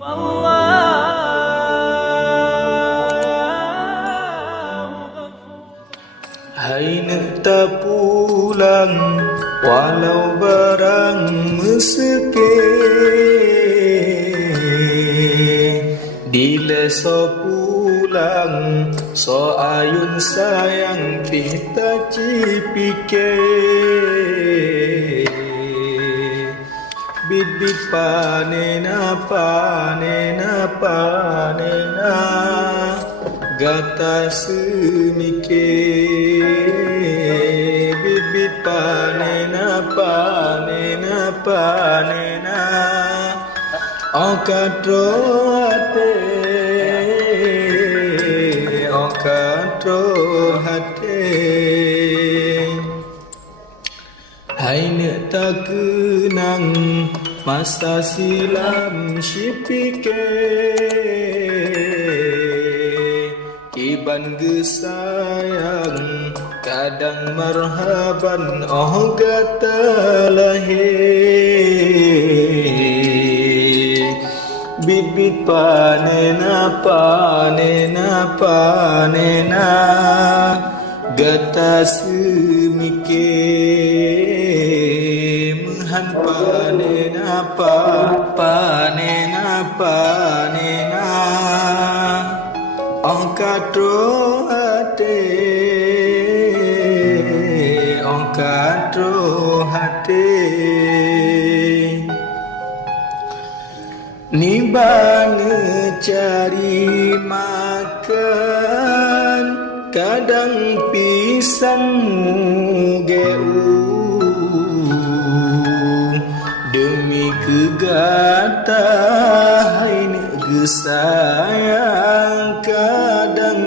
Hai nak tak pulang walau barang meseke, bila so pulang so ayun sayang pita cipike, bibit panena panena panena gata semike, bibit panena panena panena okatro hate, okatro hate. Hai nak tak kenang masa silam sipike, iban gesayang kadang marhaban oh kata lahir, bibit panena panena panena gata semike, mehan panena panena panena okatro hate, okatro hate. Nibane cari makan kadang pisang geu, demi kegata hai negeri sayang kadang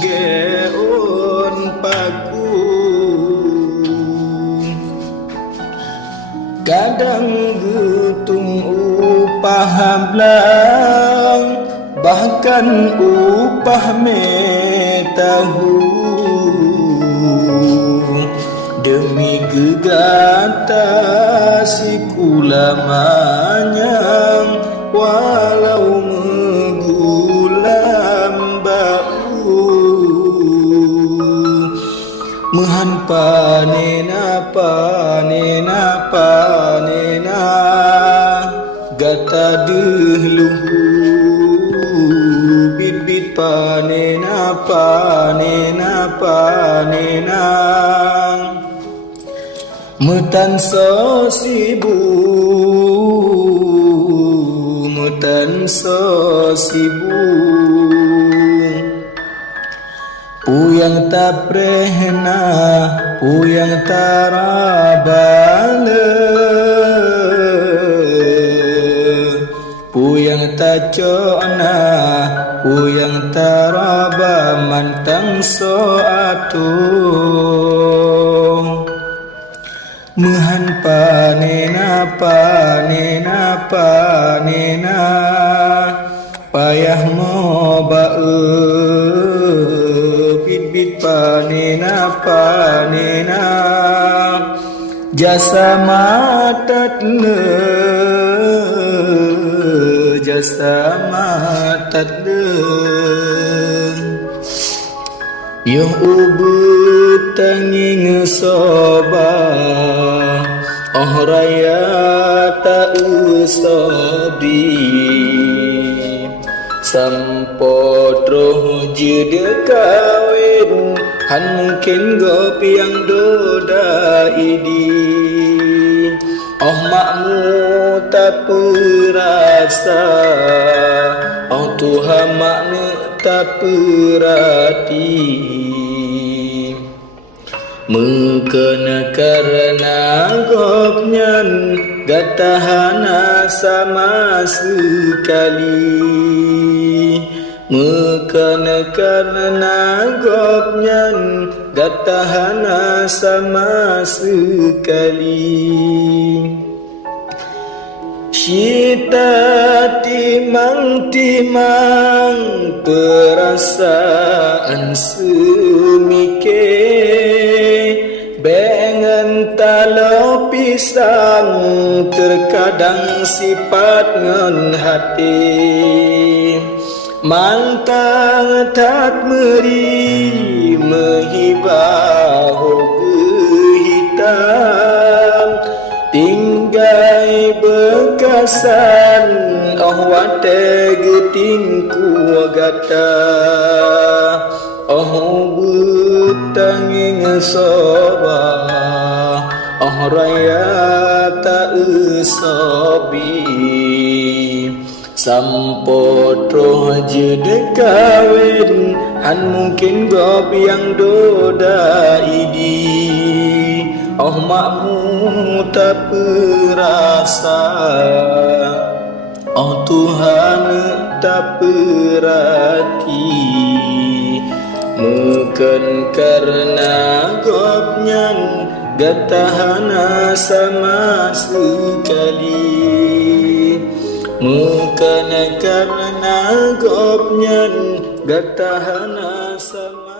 geon paku, kadang getung upah belang bahkan upah metahu, demi gegata si kulamanyang walau megulam bau, mehan panena panena panena gata dehluhu, bibit panena panena panena metan so sibu, metan so sibu, puyang tak pernah puyang tarabale, puyang tak cona puyang taraba mantang so atung, mehan panena panena panena payah mobae, bibit panena panena jasa matat le, jasa matat le. Yung ubud tanging soba oh raya ta usobi, sampodro jede kawin han mungkin gopi yang doda idi, oh makmu tak perasa, oh Tuhan makna tak perhati, mekena karena gopnyan gatahana sama sekali, mekena karena gopnyan gatahana sama sekali. Syita timang-timang perasaan semike, bengan talau pisang terkadang sifat ngan hati mantang tak meri menghibah hitam tinggai bekasan wate getingku gata butanging soba raya ta usobi sampotro jede kawin han mungkin gob yang doda idi makmu tak perasa Tuhan tak perhati mungkin karena gopnyan gatahana sama sekali mungkin karena gopnyan gatahana sama